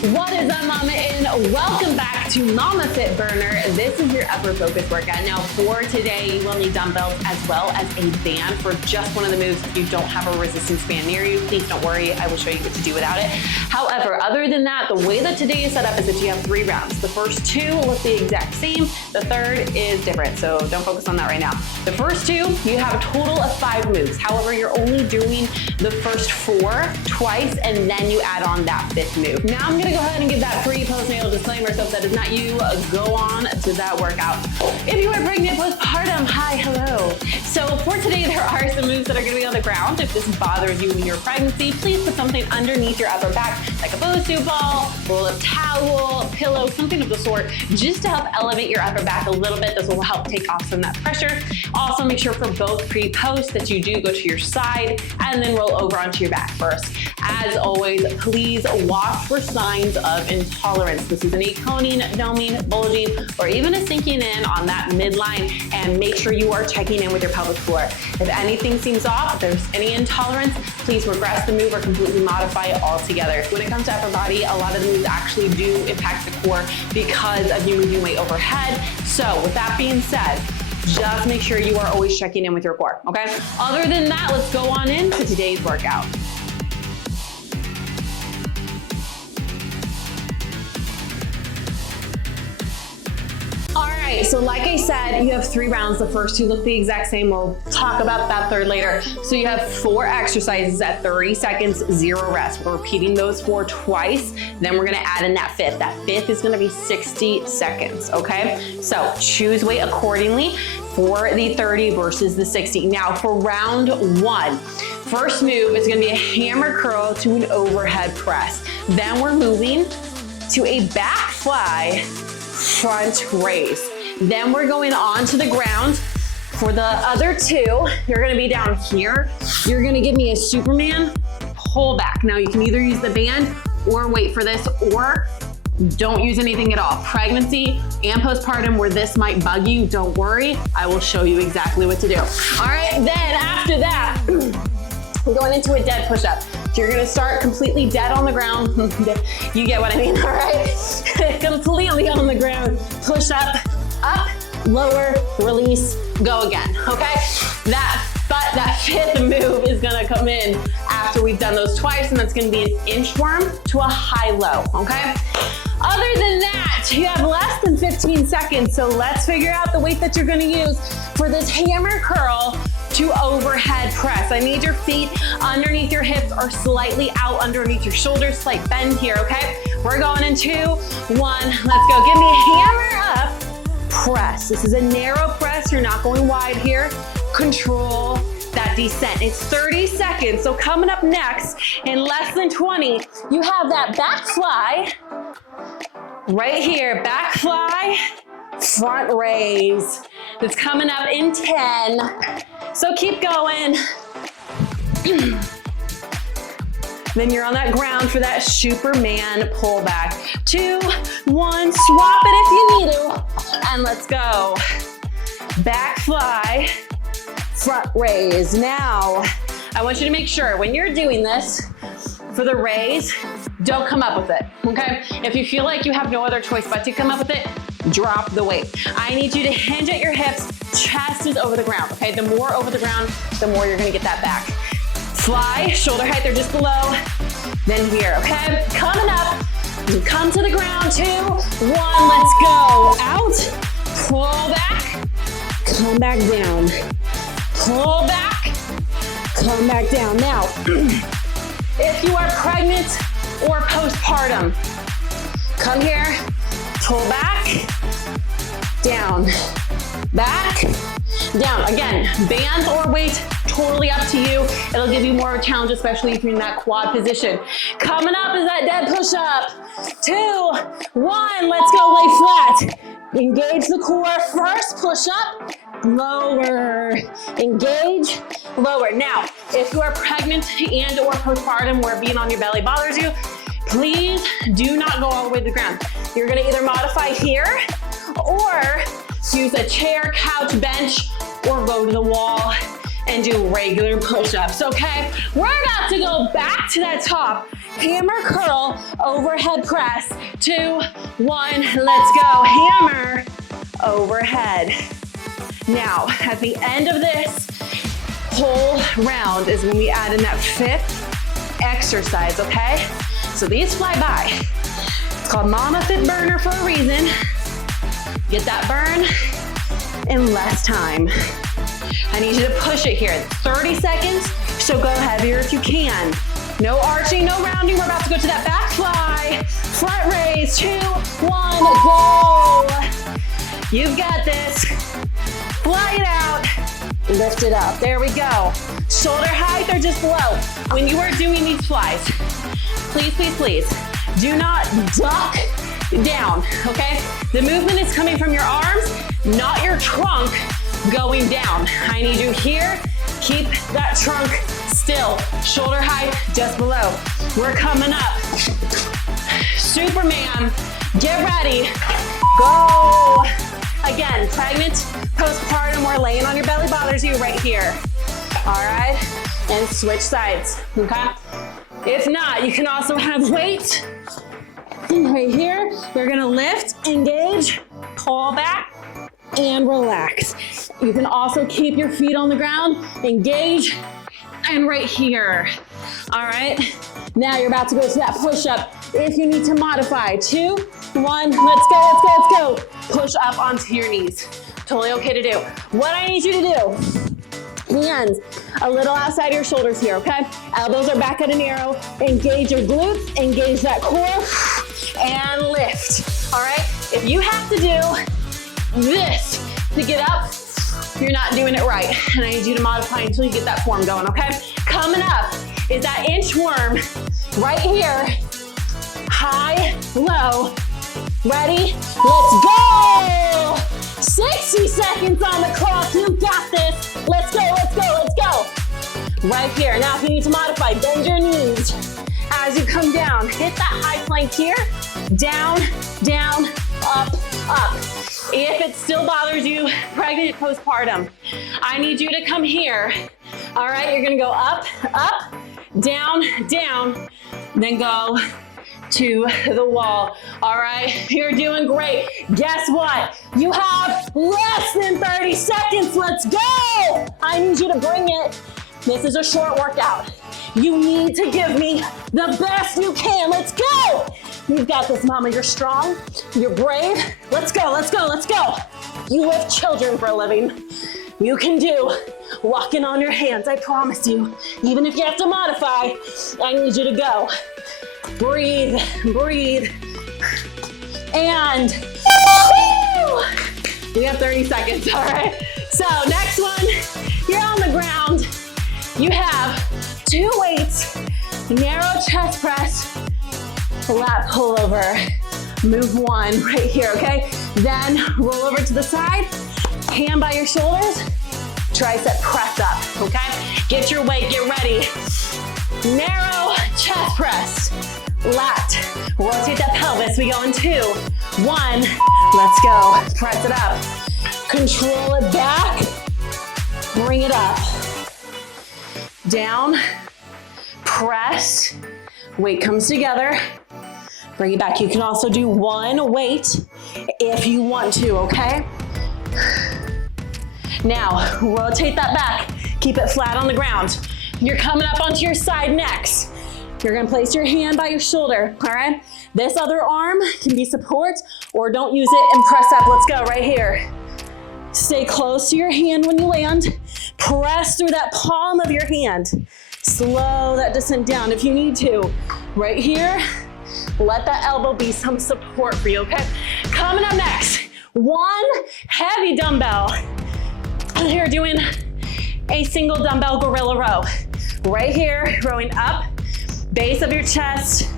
What is up, Mama, and welcome back to Momma Fit Burner. This is your upper focus workout. Now for today, you will need dumbbells as well as a band for just one of the moves. If you don't have a resistance band near you, please don't worry, I will show you what to do without it. However, other than that, the way that today is set up is that you have 3 rounds. The first 2 look the exact same. The third is different, so don't focus on that right now. The first 2, you have a total of 5 moves. However, you're only doing the first 4 twice, and then you add on that 5th move. Now I'm gonna go ahead and give that free postnatal disclaimer, so if that is not you, go on to that workout. If you are pregnant, postpartum, hi, hello. So for today, there are some moves that are gonna be on the ground. If this bothers you in your pregnancy, please put something underneath your upper back, like a Bosu ball, roll up towel, pillow, something of the sort, just to help elevate your upper back a little bit. This will help take off some of that pressure. Also, make sure for both pre-post that you do go to your side and then roll over onto your back first. As always, please watch for signs of intolerance. This is any coning, doming, bulging, or even a sinking in on that midline, and make sure you are checking in with your pelvic floor. If anything seems off, if there's any intolerance, please regress the move or completely modify it altogether. When it comes to upper body, a lot of the moves actually do impact the core because of you moving weight overhead. So with that being said, just make sure you are always checking in with your core, okay? Other than that, let's go on into today's workout. All right, so like I said, you have 3 rounds. The first 2 look the exact same. We'll talk about that third later. So you have 4 exercises at 30 seconds, 0 rest. We're repeating those 4 twice. Then we're gonna add in that 5th. That 5th is gonna be 60 seconds, okay? So choose weight accordingly for the 30 versus the 60. Now for round 1, first move is gonna be a hammer curl to an overhead press. Then we're moving to a back fly front raise. Then we're going onto the ground. For the other 2, you're gonna be down here. You're gonna give me a Superman pull back. Now you can either use the band or wait for this, or don't use anything at all. Pregnancy and postpartum, where this might bug you, don't worry. I will show you exactly what to do. All right, then after that, we're going into a dead push-up. So you're gonna start completely dead on the ground. You get what I mean, all right? Completely on the ground. Push up, lower, release, go again, okay? But that 5th move is gonna come in after we've done those twice, and that's gonna be an inchworm to a high-low, okay? Other than that, you have less than 15 seconds, so let's figure out the weight that you're gonna use for this hammer curl to overhead press. I need your feet underneath your hips or slightly out underneath your shoulders, slight bend here, okay? We're going in 2, 1, let's go. Give me a hammer up, press. This is a narrow press, you're not going wide here. Control that descent. It's 30 seconds, so coming up next, in less than 20, you have that back fly, right here, back fly, front raise. That's coming up in 10. So keep going. Then you're on that ground for that Superman pullback. 2, 1, swap it if you need to. And let's go. Back fly, front raise. Now, I want you to make sure when you're doing this, for the raise, don't come up with it, okay? If you feel like you have no other choice but to come up with it, drop the weight. I need you to hinge at your hips, chest is over the ground, okay? The more over the ground, the more you're gonna get that back. Fly, shoulder height, they're just below. Then here, okay? Coming up, you come to the ground, 2, 1, let's go. Out, pull back, come back down. Pull back, come back down. Now, if you are pregnant or postpartum, come here, pull back, down, back, down. Again, bands or weights, totally up to you. It'll give you more of a challenge, especially if you're in that quad position. Coming up is that dead push-up. 2, 1, let's go, lay flat. Engage the core, first push-up, lower, engage, lower. Now, if you are pregnant and or postpartum where being on your belly bothers you, please do not go all the way to the ground. You're gonna either modify here or use a chair, couch, bench, or go to the wall and do regular push-ups, okay? We're about to go back to that top Hammer curl, overhead press. 2, 1, let's go. Hammer, overhead. Now, at the end of this whole round is when we add in that 5th exercise, okay? So these fly by. It's called Momma Fit Burner for a reason. Get that burn in less time. I need you to push it here. 30 seconds, so go heavier if you can. No arching, no rounding. We're about to go to that back fly. Front raise, 2, 1, go. You've got this. Fly it out. Lift it up. There we go. Shoulder height or just below. When you are doing these flies, please, please, please, do not duck down, okay? The movement is coming from your arms, not your trunk going down. I need you here. Keep that trunk still. Shoulder height just below. We're coming up. Superman, get ready. Go. Again, pregnant, postpartum, or laying on your belly bothers you right here. All right, and switch sides, okay? If not, you can also have weight right here. You're gonna lift, engage, pull back, and relax. You can also keep your feet on the ground, engage, and right here. All right, now you're about to go to that push-up. If you need to modify, 2, 1, let's go, let's go, let's go. Push up onto your knees. Totally okay to do. What I need you to do, hands a little outside your shoulders here, okay? Elbows are back at an arrow. Engage your glutes, engage that core, and lift, all right? If you have to do this to get up, you're not doing it right. And I need you to modify until you get that form going, okay? Coming up is that inchworm right here. High, low. Ready? Let's go! 60 seconds on the clock. You got this. Let's go, let's go, let's go. Right here. Now if you need to modify, bend your knees. As you come down, hit that high plank here. Down, down, up, up. If it still bothers you, pregnant, postpartum, I need you to come here. All right, you're gonna go up, up, down, down, then go to the wall. All right, you're doing great. Guess what? You have less than 30 seconds. Let's go. I need you to bring it. This is a short workout. You need to give me the best you can. Let's go. You've got this, Mama. You're strong. You're brave. Let's go, let's go, let's go. You have children for a living. You can do walking on your hands, I promise you. Even if you have to modify, I need you to go. Breathe, breathe. And woo! We have 30 seconds, all right? So next one, you're on the ground. You have 2 weights, narrow chest press, lat pull over. Move 1 right here, okay? Then roll over to the side, hand by your shoulders, tricep press up, okay? Get your weight, get ready. Narrow chest press, lat, rotate that pelvis. We go in 2, 1, let's go. Press it up. Control it back, bring it up. Down, press, weight comes together, bring it back. You can also do 1 weight if you want to, okay? Now, rotate that back. Keep it flat on the ground. You're coming up onto your side next. You're gonna place your hand by your shoulder, all right? This other arm can be support or don't use it and press up. Let's go right here. Stay close to your hand when you land. Press through that palm of your hand. Slow that descent down if you need to. Right here, let that elbow be some support for you, okay? Coming up next, 1 heavy dumbbell. You're doing a single dumbbell gorilla row. Right here, rowing up, base of your chest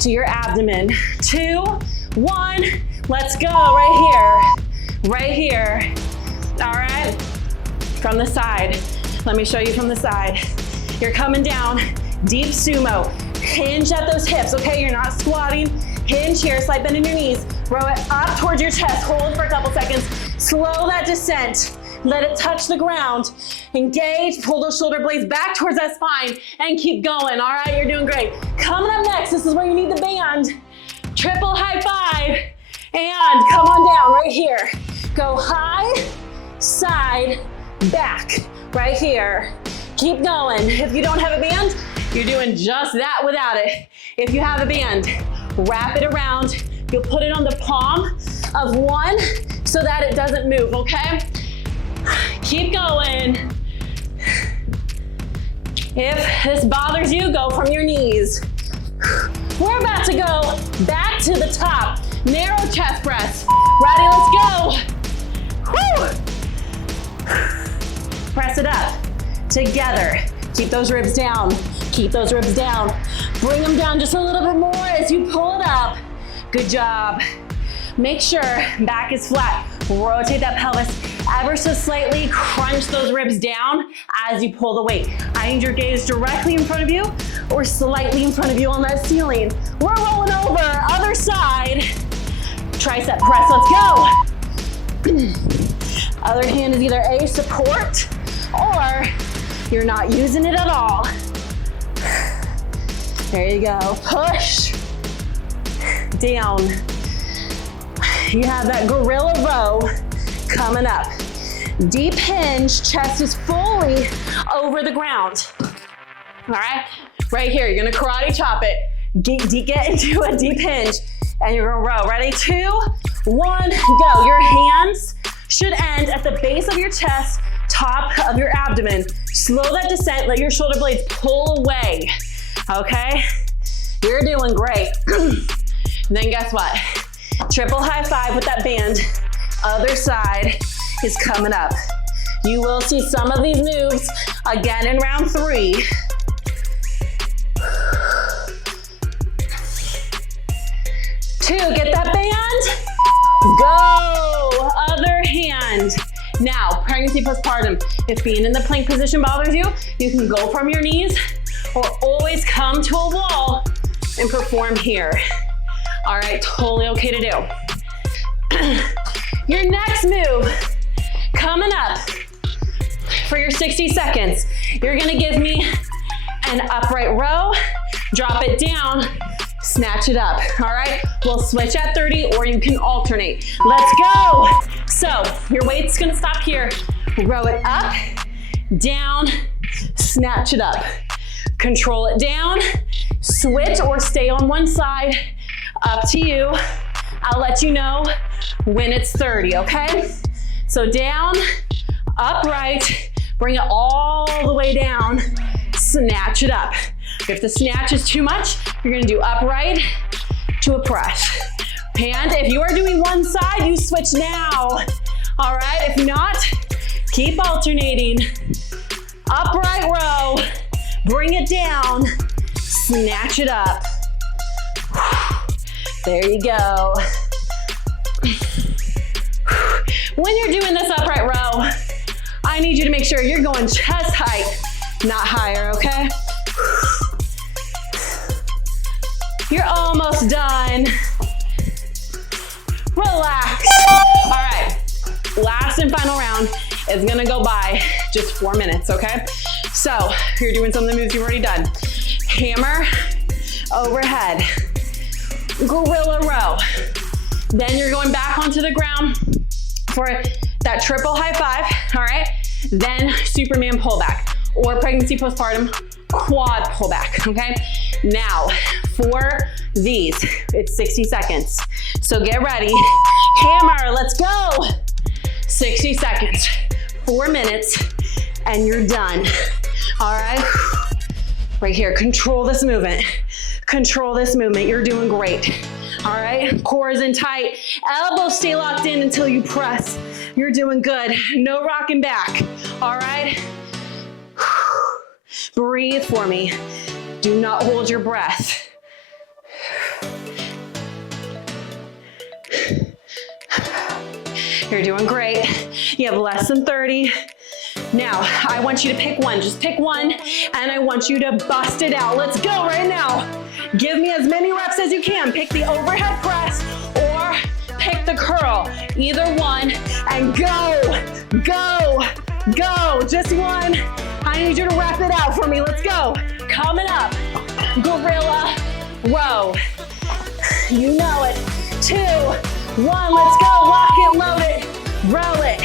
to your abdomen. 2, 1, let's go, right here, right here. All right, from the side. Let me show you from the side. You're coming down, deep sumo. Hinge at those hips, okay? You're not squatting. Hinge here, slight bend in your knees. Row it up towards your chest. Hold for a couple seconds. Slow that descent. Let it touch the ground. Engage, pull those shoulder blades back towards that spine and keep going. All right, you're doing great. Coming up next, this is where you need the band. Triple high five. And come on down right here. Go high, side, back, right here. Keep going. If you don't have a band, you're doing just that without it. If you have a band, wrap it around. You'll put it on the palm of one so that it doesn't move, okay? Keep going. If this bothers you, go from your knees. We're about to go back to the top. Narrow chest press. Ready, let's go. Woo. Press it up. Together. Keep those ribs down. Keep those ribs down. Bring them down just a little bit more as you pull it up. Good job. Make sure back is flat. Rotate that pelvis ever so slightly. Crunch those ribs down as you pull the weight. I need your gaze directly in front of you or slightly in front of you on that ceiling. We're rolling over. Other side. Tricep press. Let's go. Other hand is either a support or you're not using it at all. There you go. Push. Down. You have that gorilla row coming up. Deep hinge, chest is fully over the ground. All right, right here, you're gonna karate chop it. Get into a deep hinge and you're gonna row. Ready, 2, 1, go. Your hands should end at the base of your chest, top of your abdomen. Slow that descent, let your shoulder blades pull away, okay? You're doing great. And then guess what? Triple high five with that band. Other side is coming up. You will see some of these moves again in round 3. 2, get that band. Go, other hand. Now, pregnancy, postpartum. If being in the plank position bothers you, you can go from your knees or always come to a wall and perform here. All right, totally okay to do. Your next move, coming up for your 60 seconds. You're gonna give me an upright row, drop it down, snatch it up, all right? We'll switch at 30 or you can alternate. Let's go. So your weight's gonna stop here. Row it up, down, snatch it up. Control it down, switch or stay on one side. Up to you. I'll let you know when it's 30, okay? So down, upright, bring it all the way down, snatch it up. If the snatch is too much, you're gonna do upright to a press. And if you are doing one side, you switch now. All right, if not, keep alternating. Upright row, bring it down, snatch it up. There you go. When you're doing this upright row, I need you to make sure you're going chest height, not higher, okay? You're almost done. Relax. All right, last and final round is gonna go by just 4 minutes, okay? So you're doing some of the moves you've already done. Hammer, overhead, gorilla row. Then you're going back onto the ground for that triple high five, all right? Then Superman pullback or pregnancy postpartum quad pullback, okay? Now for these, it's 60 seconds. So get ready, hammer, let's go. 60 seconds, 4 minutes, and you're done, all right? Right here, control this movement. Control this movement, you're doing great. All right, core is in tight. Elbows stay locked in until you press. You're doing good, no rocking back. All right, breathe for me. Do not hold your breath. You're doing great. You have less than 30. Now, I want you to pick one, just pick one, and I want you to bust it out. Let's go right now. Give me as many reps as you can. Pick the overhead press or pick the curl. Either one, and go, go. go. Just one. I need you to wrap it out for me. Let's go. Coming up, gorilla row. You know it. 2, 1, let's go. Lock it, load it, roll it.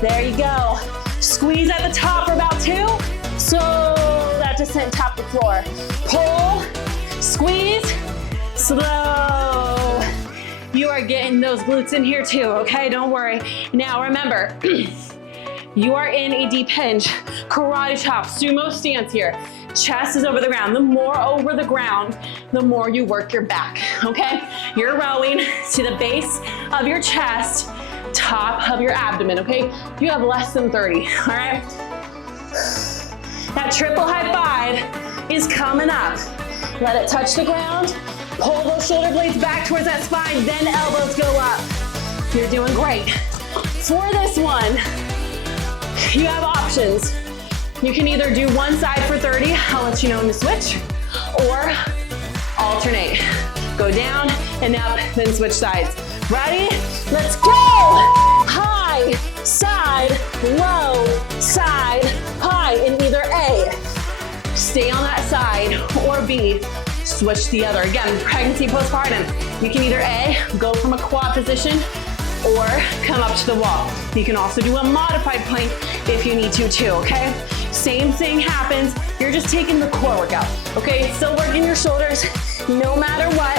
There you go. Squeeze at the top for about 2. So that descent top the floor. Pull, squeeze, slow. You are getting those glutes in here too, okay? Don't worry. Now remember, you are in a deep hinge, karate chop, sumo stance here. Chest is over the ground. The more over the ground, the more you work your back, okay? You're rowing to the base of your chest, top of your abdomen, okay? You have less than 30, all right? That triple high 5 is coming up. Let it touch the ground. Pull those shoulder blades back towards that spine, then elbows go up. You're doing great. For this one, you have options. You can either do one side for 30, I'll let you know when to switch, or alternate. Go down and up, then switch sides. Ready? Let's go! High, side, low, side, high in either A. Stay on that side, or B, switch the other. Again, pregnancy, postpartum. You can either A, go from a quad position, or come up to the wall. You can also do a modified plank if you need to too, okay? Same thing happens, you're just taking the core workout, okay? Still working your shoulders, no matter what.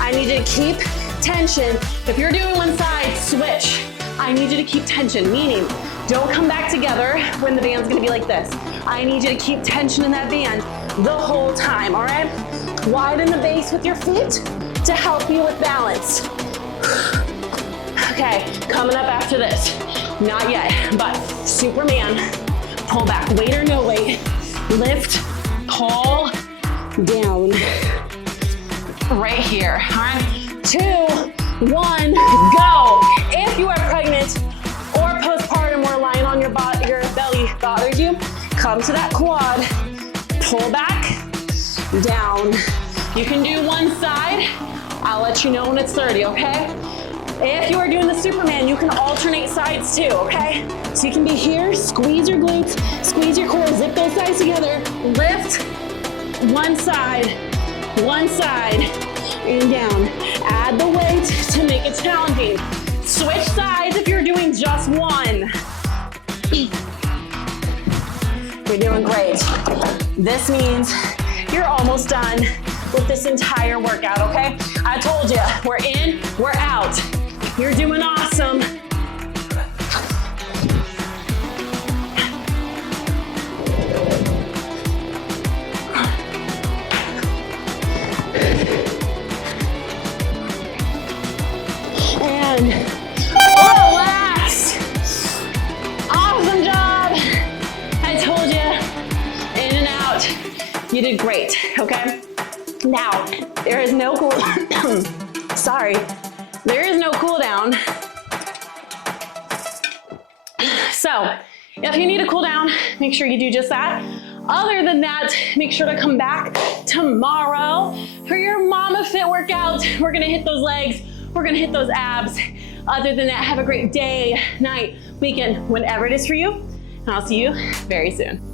I need you to keep tension. If you're doing one side, switch. I need you to keep tension, meaning don't come back together when the band's gonna be like this. I need you to keep tension in that band the whole time, all right? Widen the base with your feet to help you with balance. Okay, coming up after this. Not yet, but Superman. Pull back, weight or no weight. Lift, pull, down. Right here, all right? 2, 1, go. If you are pregnant or postpartum or lying on your belly bothers you, come to that quad, pull back, down. You can do one side. I'll let you know when it's 30, okay? If you are doing the Superman, you can alternate sides too, okay? So you can be here, squeeze your glutes, squeeze your core, zip those sides together, lift, one side, and down. Add the weight to make it challenging. Switch sides if you're doing just one. You're doing great. This means you're almost done with this entire workout, okay? I told you, we're in, we're out. You're doing awesome. And relax. Awesome job. I told you, in and out. You did great, okay? Now, there is no cool, sorry. There is no cool down. So, if you need a cool down, make sure you do just that. Other than that, make sure to come back tomorrow for your Momma Fit workout. We're gonna hit those legs, we're gonna hit those abs. Other than that, have a great day, night, weekend, whenever it is for you. And I'll see you very soon.